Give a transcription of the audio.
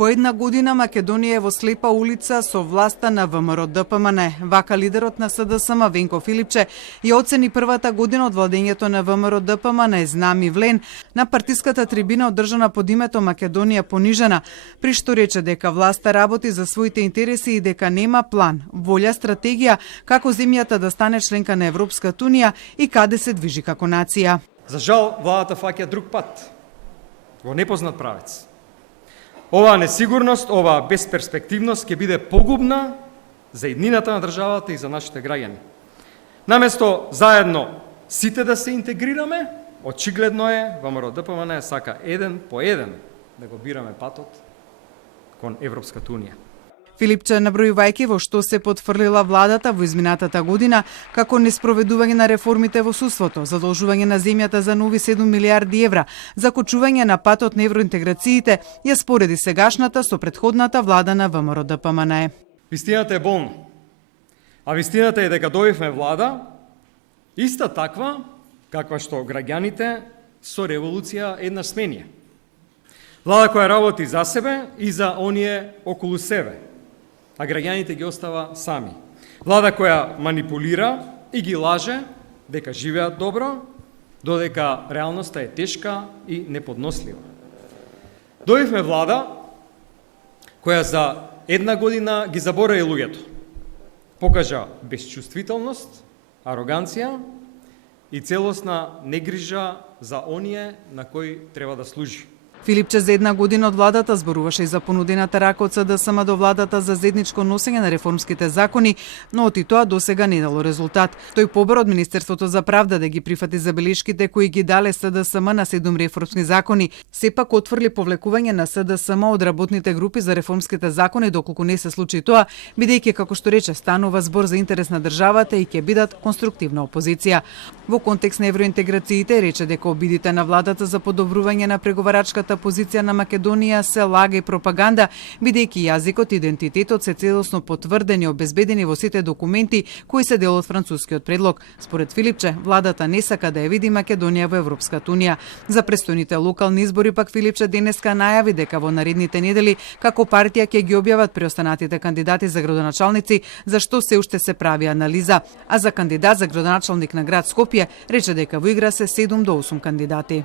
По една година Македонија е во слепа улица со власта на ВМРО-ДПМН. Вака лидерот на СДСМ Венко Филипче ја оцени првата година од владењето на ВМРО-ДПМН знами влен на партиската трибина одржана под името Македонија понижена, при што рече дека власта работи за своите интереси и дека нема план, волја, стратегија како земјата да стане членка на Европската унија и каде се движи како нација. За жал, владата фаќа друг пат, во непознат правец. Оваа несигурност, оваа безперспективност ќе биде погубна за иднината на државата и за нашите граѓани. Наместо заедно сите да се интегрираме, очигледно е ВМРО-ДПМН сака еден по еден да го бираме патот кон Европската унија. Филипче набројувајќи во што се потврлила владата во изминатата година, како неспроведување на реформите во судството, задолжување на земјата за нови 7 милиарди евра, закочување на патот на евроинтеграциите, ја спореди сегашната со претходната влада на ВМРО-ДПМН. Вистината е болна, а вистината е дека добивме влада иста таква каква што граѓаните со револуција еднаш сменија. Влада која работи за себе и за оние околу себе, а граѓаните ги остава сами. Влада која манипулира и ги лаже дека живеат добро, додека реалноста е тешка и неподнослива. Добивме влада која за една година ги заборави луѓето. Покажа безчувствителност, ароганција и целосна негрижа за оние на кои треба да служи. Филипче за една година од владата зборуваше и за понудената рака од СДСМ до владата за заедничко носење на реформските закони, но и тоа досега не дало резултат. Тој побара од Министерството за правда да ги прифати забелешките кои ги дале СДСМ на 7 реформски закони, сепак отфрли повлекување на СДСМ од работните групи за реформските закони доколку не се случи тоа, бидејќи како што рече станува збор за интерес на државата и ќе бидат конструктивна опозиција. Во контекст на евроинтеграциите рече дека обидите на владата за подобрување на преговарачката позиција на Македонија се лага и пропаганда, бидејќи јазикот и идентитетот се целосно потврдени и обезбедени во сите документи кои се дел од францускиот предлог. Според Филипче, владата не сака да ја види Македонија во Европската унија. За престојните локални избори пак Филипче денеска најави дека во наредните недели како партија ќе ги објават преостанатите кандидати за градоначалници, за што се уште се прави анализа. А за кандидат за градоначалник на град Скопје рече дека во игра се 7 до 8 кандидати.